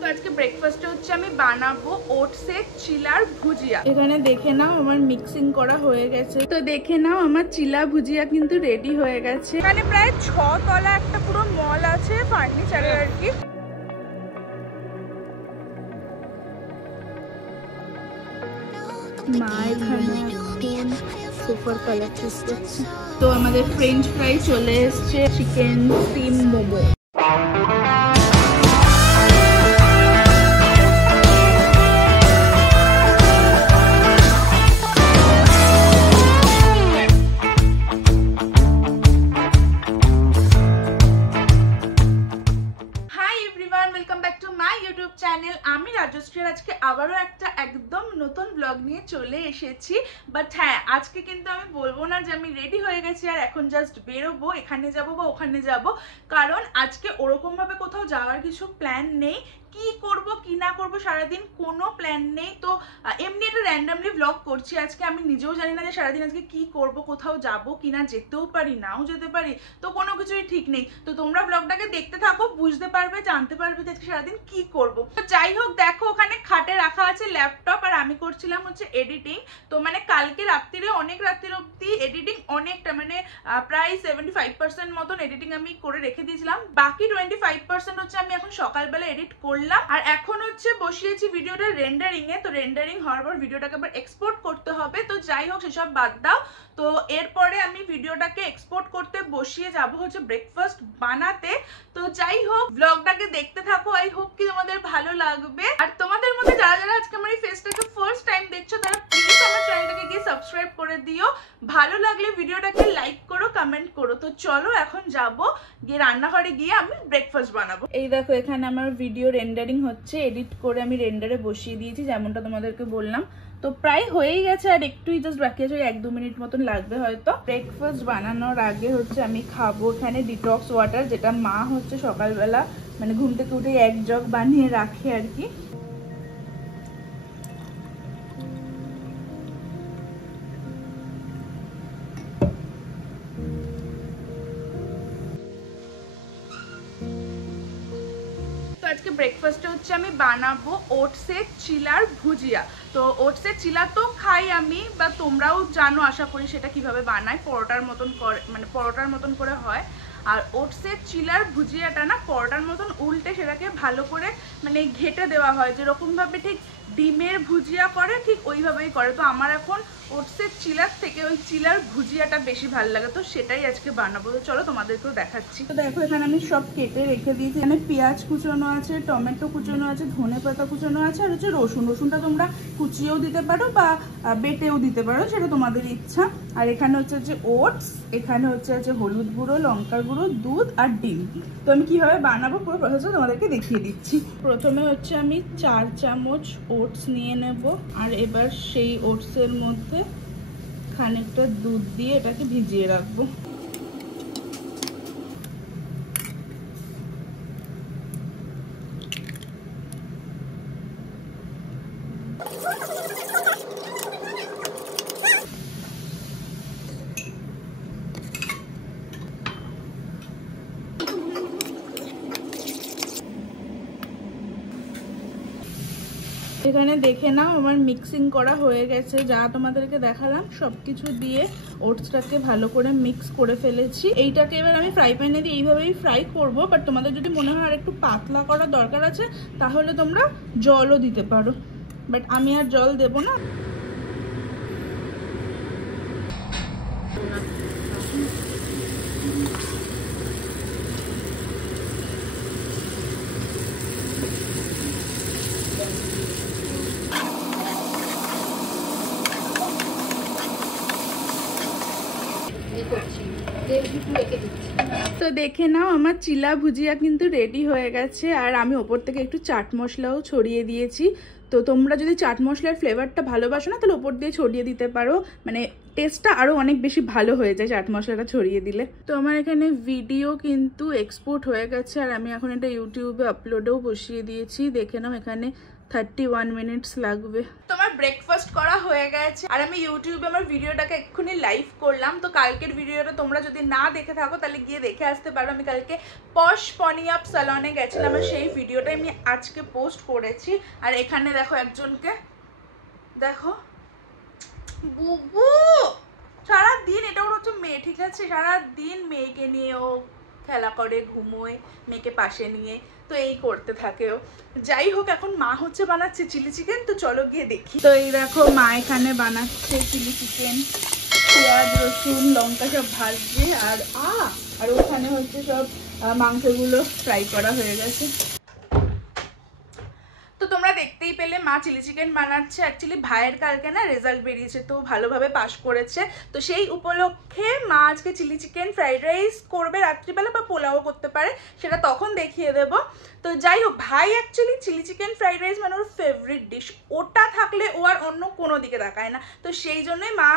তো আজকে ব্রেকফাস্টে হচ্ছে আমি বানাবো ওটসের চিলার ভুজিয়া। এখানে দেখে নাও আমার মিক্সিং করা হয়ে গেছে। তো দেখে নাও আমার চিলা ভুজিয়া কিন্তু রেডি হয়ে গেছে। এখানে প্রায় 6 তলা একটা পুরো মল আছে ফার্নিচারের আর কি। মা এখানে এখন সুপার কালার করছে। তো আমাদের ফ্রেঞ্চ ফ্রাই চলে এসছে, চিকেন স্টিম মোমো। আমি রাজশ্রী আজকে আবারও একটা একদম নতুন ব্লগ নিয়ে চলে এসেছি। বাট হ্যাঁ, আজকে কিন্তু আমি বলবো না যে আমি রেডি হয়ে গেছি আর এখন জাস্ট বেরোবো, এখানে যাব বা ওখানে যাব, কারণ আজকে ওরকম ভাবে কোথাও যাওয়ার কিছু প্ল্যান নেই। কি করব কি না করব সারাদিন কোনো প্ল্যান নেই। তো এমনি একটা র্যান্ডামলি ব্লগ করছি আজকে। আমি নিজেও জানি না যে সারাদিন আজকে কি করব, কোথাও যাব কিনা, যেতেও পারি নাও যেতে পারি, তো কোনো কিছুই ঠিক নেই। তো তোমরা ব্লগটাকে দেখতে থাকো, বুঝতে পারবে, জানতে পারবে যে আজকে সারাদিন কি করব। তো যাই হোক, দেখো ওখানে খাটে রাখা আছে ল্যাপটপ আর আমি করছিলাম হচ্ছে এডিটিং। তো মানে কালকে রাত্রিরে অনেক রাত্রির অবধি এডিটিং, অনেকটা মানে প্রায় 75% মতন এডিটিং আমি করে রেখে দিয়েছিলাম। বাকি 25% হচ্ছে আমি এখন সকালবেলা এডিট করলাম। আর এখন হচ্ছে বসিয়েছি ভিডিওটা রেন্ডারিং এ। তো রেন্ডারিং হওয়ার পর ভিডিওটাকে আবার এক্সপোর্ট করতে হবে। তো যাই হোক, সেসব বাদ দাও। তো এরপরে আমি ভিডিওটাকে এক্সপোর্ট করতে বসিয়ে যাব হচ্ছে ব্রেকফাস্ট বানাতে। তো যাই হোক, ব্লগটাকে দেখতে থাকো। আই হোপ কি তোমাদের ভালো লাগবে। আর তোমাদের মধ্যে যারা যারা আজকে আমার এই ফেসটাকে ফার্স্ট টাইম দেখছো, তারা প্লিজ আমার চ্যানেলটাকে গিয়ে সাবস্ক্রাইব করে দিও। ভালো লাগলে ভিডিওটাকে লাইক করো, কমেন্ট করো। তো চলো এখন যাব, গিয়ে রান্নাঘরে গিয়ে আমি ব্রেকফাস্ট বানাবো। এই দেখো এখানে আমার ভিডিও রেন্ডারিং হচ্ছে, এডিট করে আমি রেন্ডারে বসিয়ে দিয়েছি যেমনটা তোমাদেরকে বললাম। তো প্রায় হয়েই গেছে, আর একটুই জাস্ট বাকি আছে, 1-2 মিনিট মতন লাগবে হয়তো। ব্রেকফাস্ট বানানোর আগে হচ্ছে আমি খাবো এখানে ডিটক্স ওয়াটার, যেটা মা হচ্ছে সকালবেলা মানে ঘুম থেকে উঠে 1 জগ বানিয়ে রাখে আর কি। আজকে ব্রেকফাস্টে হচ্ছে আমি বানাবো ওটসের চিলার ভুজিয়া। তো ওটসের চিলা তো খাই আমি, বা তোমরাও জানো আশা করি সেটা কিভাবে বানায়। পরোটার মতন করে, মানে পরোটার মতন করে হয়। আর ওটসের চিলার ভুজিয়াটা না পরোটার মতন উল্টে সেটাকে ভালো করে মানে ঘেটে দেওয়া হয়, যেরকমভাবে ঠিক ডিমের ভুজিয়া করে ঠিক ওইভাবেই করে। তো আমার এখন ওটসের চিলার থেকে ওই চিলার ভুজিয়াটা বেশি ভালো লাগে, তো সেটাই আজকে বানাবো। তো চলো তোমাদেরকেও দেখাচ্ছি। তো দেখো এখানে আমি সব কেটে রেখে দিয়েছি। এখানে পেঁয়াজ কুচোনো আছে, টমেটো কুচোনো আছে, ধনে পাতা কুচোনো আছে, আর হচ্ছে রসুন। রসুনটা তোমরা কুচিয়েও দিতে পারো বা বেটেও দিতে পারো, সেটা তোমাদের ইচ্ছা। আর এখানে হচ্ছে যে ওটস, এখানে হচ্ছে হলুদ গুঁড়ো, লঙ্কার গুঁড়ো, দুধ আর ডিম। তো আমি কিভাবে বানাবো পুরো প্রসেসটা তোমাদেরকে দেখিয়ে দিচ্ছি। প্রথমে হচ্ছে আমি 4 চামচ ওটস নিয়ে নেব, আর এবার সেই ওটসের মধ্যে খানিকটা দুধ দিয়ে এটাকে ভিজিয়ে রাখবো। এখানে দেখে নাও আমার মিক্সিং করা হয়ে গেছে, যা তোমাদেরকে দেখালাম সবকিছু দিয়ে ওটসটাকে ভালো করে মিক্স করে ফেলেছি। এইটাকে এবার আমি ফ্রাই প্যানে দিয়ে এইভাবেই ফ্রাই করব। বাট তোমাদের যদি মনে হয় আর একটু পাতলা করার দরকার আছে, তাহলে তোমরা জলও দিতে পারো, বাট আমি আর জল দেব না। তো দেখে নাও আমার চিলা ভুজিয়া কিন্তু রেডি হয়ে গেছে, আর আমি ওপর থেকে একটু চাট মশলাও ছড়িয়ে দিয়েছি। তো তোমরা যদি চাট মশলার ফ্লেভারটা ভালোবাসো না তাহলে ওপর দিয়ে ছড়িয়ে দিতে পারো, মানে টেস্টটা আরও অনেক বেশি ভালো হয়ে যায় চাট মশলাটা ছড়িয়ে দিলে। তো আমার এখানে ভিডিও কিন্তু এক্সপোর্ট হয়ে গেছে আর আমি এখন এটা ইউটিউবে আপলোডেও বসিয়ে দিয়েছি, দেখে নাও এখানে 31 মিনিটস লাগবে। তোমার ব্রেকফাস্ট করা হয়ে গেছে আর আমি ইউটিউবে আমার ভিডিওটাকে এক্ষুনি লাইভ করলাম। তো কালকের ভিডিওটা তোমরা যদি না দেখে থাকো তাহলে গিয়ে দেখে আসতে পারো। আমি কালকে পশ পনি আপ সালনে গেছিলাম আর সেই ভিডিওটাই আমি আজকে পোস্ট করেছি। আর এখানে দেখো একজনকে, দেখো বুবু সারাদিন, এটা ওর হচ্ছে মেয়ে, ঠিক আছে, সারাদিন মেয়েকে নিয়ে ও খেলা করে, ঘুমোয়, মেয়েকে পাশে নিয়ে, তো এই করতে থাকে ও। যাই হোক, এখন মা হচ্ছে বানাচ্ছে চিলি চিকেন, তো চলো গিয়ে দেখি। তো এই দেখো মা এখানে বানাচ্ছে চিলি চিকেন, পেঁয়াজ রসুন লঙ্কা সব ভাজছে আর ওখানে হচ্ছে সব মাংসগুলো ফ্রাই করা হয়ে গেছে। তো তোমরা দেখতেই পেলে মা চিলি চিকেন বানাচ্ছে। অ্যাকচুয়ালি ভাইয়ের কালকে না রেজাল্ট বেরিয়েছে, তো ভালোভাবে পাস করেছে, তো সেই উপলক্ষে মা আজকে চিলি চিকেন ফ্রাইড রাইস করবে রাত্রিবেলা, বা পোলাও করতে পারে, সেটা তখন দেখিয়ে দেব। তো যাই হোক, ভাই actually chilli chicken fried rice মানে ওর ফেভারিট ডিশ, ওটা থাকলে ও আর অন্য কোনো দিকে তাকায় না। তো সেই জন্যই মা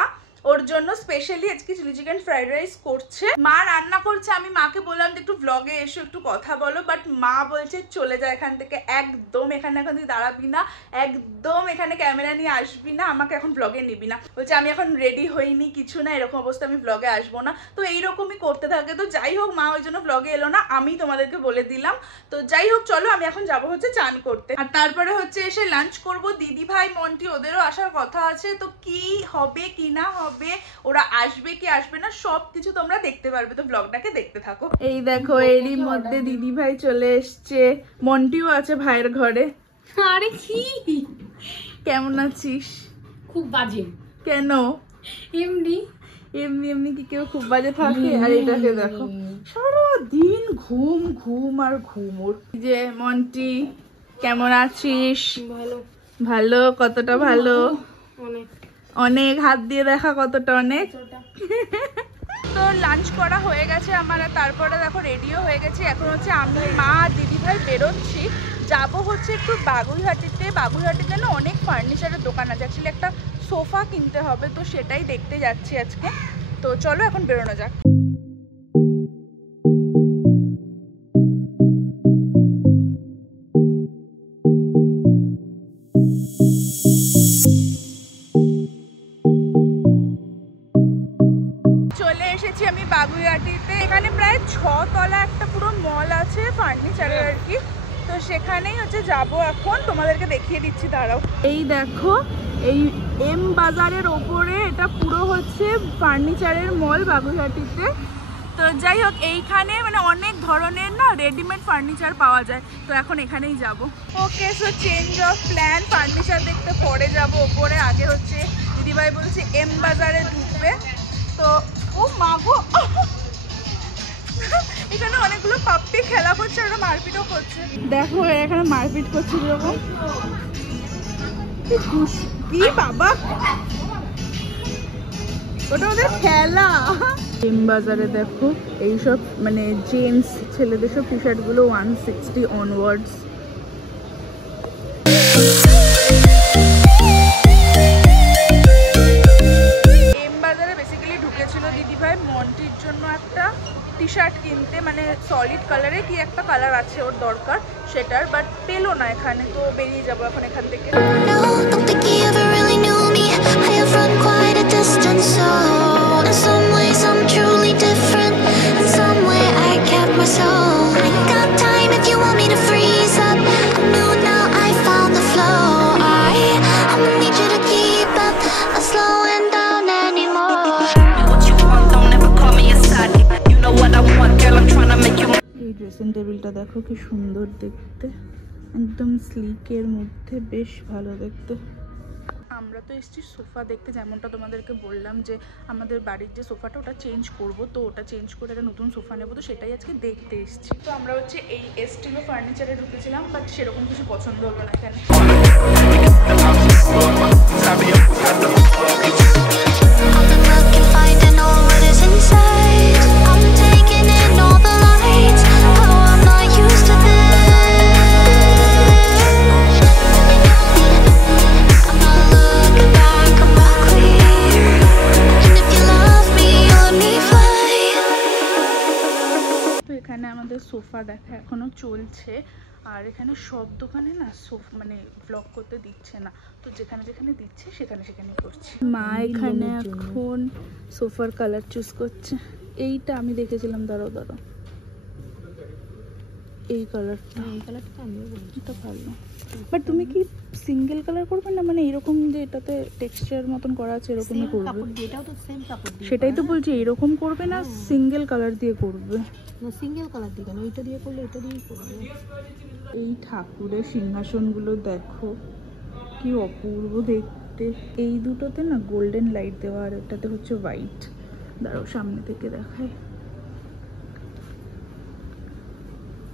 ওর জন্য স্পেশালি আজকে চিলি চিকেন ফ্রাইড রাইস করছে। মা রান্না করছে, আমি মাকে বললাম যে একটু ব্লগে এসো, একটু কথা বলো, বাট মা বলছে চলে যায় এখান থেকে, একদম এখানে এখন তুই দাঁড়াবি না, একদম এখানে ক্যামেরা নিয়ে আসবি না, আমাকে এখন ব্লগে নিবি না। বলছে আমি এখন রেডি হইনি, কিছু না, এরকম অবস্থা আমি ব্লগে আসবো না। তো এইরকমই করতে থাকে। তো যাই হোক, মা ওই জন্য ব্লগে এলো না, আমি তোমাদেরকে বলে দিলাম। তো যাই হোক, চলো আমি এখন যাবো হচ্ছে চান করতে, আর তারপরে হচ্ছে এসে লাঞ্চ করব। দিদি ভাই মন্টি ওদেরও আসার কথা আছে, তো কি হবে কি না হবে, ওরা আসবে কি আসবে না, সব কিছু তোমরা দেখতে পারবে। তো ব্লগটাকে দেখতে থাকো। এই দেখো এরই মধ্যে দিদি ভাই চলে এসছে, মন্টিও আছে ভাইয়ের ঘরে। আরে কি, কেমন আছিস? খুব বাজে। কেন? এমনি এমনি এমনি কি কেউ খুব বাজে থাকে? আর এটাকে দেখো, সারাদিন ঘুম ঘুম আর ঘুম। ওর যে মন্টি, কেমন আছিস? ভালো। ভালো? কতটা ভালো? অনেক অনেক। হাত দিয়ে দেখা কতটা অনেক। তো লাঞ্চ করা হয়ে গেছে আমার, আর তারপরে দেখো রেডিও হয়ে গেছে। এখন হচ্ছে আমি, মা আর দিদি ভাই বেরোচ্ছি, যাবো হচ্ছে একটু বাগুইহাটিতে। বাগুইহাটিতে না অনেক ফার্নিচারের দোকান আছে, অ্যাকচুয়ালি একটা সোফা কিনতে হবে, তো সেটাই দেখতে যাচ্ছি আজকে। তো চলো এখন বেরোনো যাক। আমি বাগুইহাটিতে, এখানে প্রায় 6 তলা একটা পুরো মল আছে ফার্নিচারের আর কি, তো সেখানেই হচ্ছে যাবো এখন, তোমাদেরকে দেখিয়ে দিচ্ছি, দাঁড়াও। এই দেখো, এই এম বাজারের ওপরে এটা পুরো হচ্ছে ফার্নিচারের মল বাগুইহাটিতে। তো যাই হোক, এইখানে মানে অনেক ধরনের না রেডিমেড ফার্নিচার পাওয়া যায়, তো এখন এখানেই যাব। Okay, so change of plan, furniture দেখতে পরে যাব ওপরে। আগে হচ্ছে দিদিভাই বলছে এম বাজারে ঢুকবে, তো ও মাগো এখানে অনেকগুলো পাপ্পি খেলা করছে, ওরা মারপিটও করছে। দেখো এখানে মারপিট করছে যেরকম, কি বাবা, ওটা ওদের খেলা। এম বাজারে দেখো এইসব মানে জেন্টস ছেলেদের সব টি শার্ট গুলো 160 অনওয়ার্ডস। দিদিভাই মন্টির জন্য একটা টি শার্ট কিনতে, মানে সলিড কালারে কি একটা কালার আছে ওর দরকার সেটার, বাট পেলো না এখানে, তো বেরিয়ে যাবো এখন এখান থেকে। ড্রেসিং টেবিলটা দেখো কি সুন্দর দেখতে, একদম স্লিকের মধ্যে, বেশ ভালো দেখতে। আমরা তো এসেছি সোফা দেখতে, যেমনটা তোমাদেরকে বললাম যে আমাদের বাড়ির যে সোফাটা ওটা চেঞ্জ করব, তো ওটা চেঞ্জ করে একটা নতুন সোফা নেবো, তো সেটাই আজকে দেখতে এসেছি। তো আমরা হচ্ছে এই এস্টিলো ফার্নিচারে ঢুকেছিলাম, বাট সেরকম কিছু পছন্দ হলো না এখানে। সোফা দেখা এখনো চলছে। আর এখানে সব দোকানে না মানে ব্লগ করতে দিচ্ছে না, তো যেখানে যেখানে দিচ্ছে সেখানে সেখানে করছে। মা এখানে এখন সোফার কালার চুজ করছে। এইটা আমি দেখেছিলাম, দাঁড়াও এই কালারটা, এটা ভালো। বাট তুমি কি সিঙ্গেল কালার করবে না, মানে এরকম যে এটাতে টেক্সচার মতন করা আছে এরকমই করবে? সেটাই তো বলছি, এরকম করবে না সিঙ্গেল কালার দিয়ে করবে? না সিঙ্গেল কালার দিয়ে কেন, এটা দিয়ে করলে এটা দিয়েই করবে। এই ঠাকুরের সিংহাসনগুলো দেখো কি অপূর্ব দেখতে। এই দুটোতে না গোল্ডেন লাইট দেওয়া, আর এটাতে হচ্ছে হোয়াইট। দাঁড়াও সামনে থেকে দেখায়।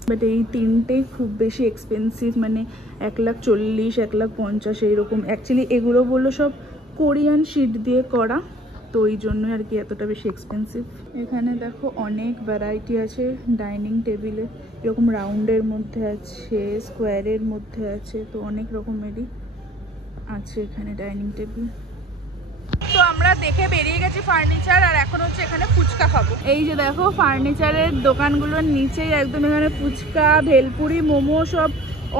বাট এই তিনটেই খুব বেশি এক্সপেন্সিভ, মানে 1,40,000 1,50,000 এইরকম। অ্যাকচুয়ালি এগুলো বললো সব কোরিয়ান শিট দিয়ে করা, তো ওই জন্যই আর কি এতটা বেশি এক্সপেন্সিভ। এখানে দেখো অনেক ভ্যারাইটি আছে ডাইনিং টেবিলে, এরকম রাউন্ডের মধ্যে আছে, স্কোয়ারের মধ্যে আছে, তো অনেক রকমেরই আছে এখানে ডাইনিং টেবিল। তো আমরা দেখে বেরিয়ে গেছি ফার্নিচার, আর এখন হচ্ছে এখানে ফুচকা খাবো। এই যে দেখো ফার্নিচারের দোকানগুলোর নিচেই একদম এখানে ফুচকা, ভেলপুরি, মোমো সব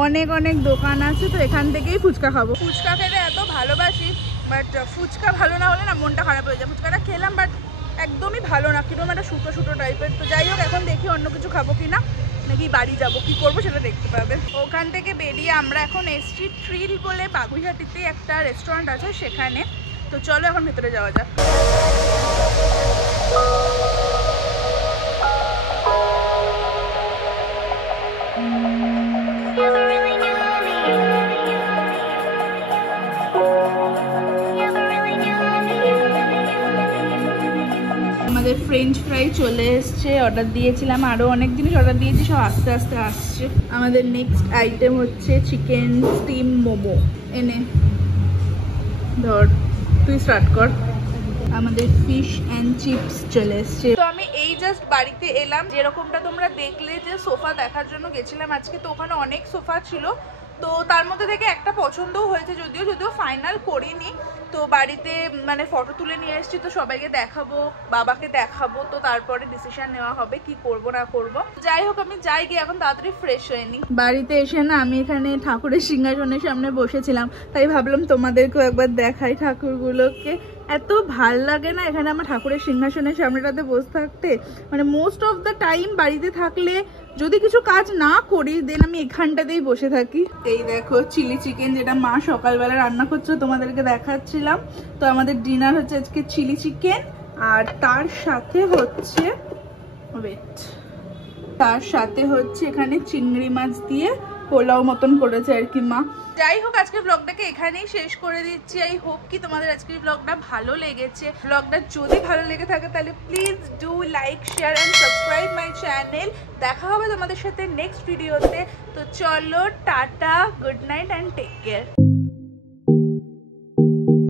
অনেক অনেক দোকান আছে, তো এখান থেকেই ফুচকা খাবো। ফুচকা খেতে এত ভালোবাসি, বাট ফুচকা ভালো না হলে না মনটা খারাপ হয়ে যায়। ফুচকাটা খেলাম বাট একদমই ভালো না, কিরকম একটা শুটো শুটো টাইপের। তো যাই হোক, এখন দেখি অন্য কিছু খাবো কিনা, নাকি বাড়ি যাবো, কি করবো সেটা দেখতে পাবে। ওখান থেকে বেরিয়ে আমরা এখন এসছি ট্রিল বলে বাগুইহাটিতে একটা রেস্টুরেন্ট আছে সেখানে। তো চলো এখন ভেতরে যাওয়া যাক। আমাদের ফ্রেঞ্চ ফ্রাই চলে এসছে, অর্ডার দিয়েছিলাম, আরও অনেক জিনিস অর্ডার দিয়েছি, সব আস্তে আস্তে আসছে। আমাদের নেক্সট আইটেম হচ্ছে চিকেন স্টিম মোমো। এনে ধর, তুই স্টার্ট কর। আমাদের ফিশ অ্যান্ড চিপস চলে এসছে। তো আমি এই জাস্ট বাড়িতে এলাম, যেরকমটা তোমরা দেখলে যে সোফা দেখার জন্য গেছিলাম আজকে, তো ওখানে অনেক সোফা ছিল, তো তার মধ্যে থেকে একটা পছন্দও হয়েছে, যদিও ফাইনাল করিনি। তো বাড়িতে মানে ফটো তুলে নিয়ে এসেছি, তো সবাইকে দেখাবো, বাবাকে দেখাবো, তো তারপরে ডিসিশন নেওয়া হবে কি করব না করব। যাই হোক, আমি যাই গিয়ে এখন তাড়াতাড়ি ফ্রেশ হয়ে নি। বাড়িতে এসে না আমি এখানে ঠাকুরের সিংহাসনের সামনে বসেছিলাম, তাই ভাবলাম তোমাদেরকেও একবার দেখাই ঠাকুরগুলোকে। এত ভাল লাগে না এখানে আমার ঠাকুরের সিংহাসনের সামনেটাতে বসে থাকতে। মানে মোস্ট অফ দ্য টাইম বাড়িতে থাকলে যদি কিছু কাজ না করি, দেন আমি এখানটাতেই বসে থাকি। এই দেখো চিলি চিকেন, যেটা মা সকালবেলা রান্না করছে, তোমাদেরকে দেখাচ্ছিলাম। তো আমাদের ডিনার হচ্ছে আজকে চিলি চিকেন, আর তার সাথে হচ্ছে এখানে চিংড়ি মাছ দিয়ে পোলাও মতন করেছে আর কি মা। যাই হোক, আজকের ব্লগটাকে এখানেই শেষ করে দিচ্ছি। আই হোপ কি তোমাদের আজকের ব্লগটা ভালো লেগেছে। ব্লগটা যদি ভালো লেগে থাকে তাহলে please do like, share and subscribe my channel. দেখা হবে তোমাদের সাথে নেক্সট ভিডিওতে। তো চলো, tata, good night and take care.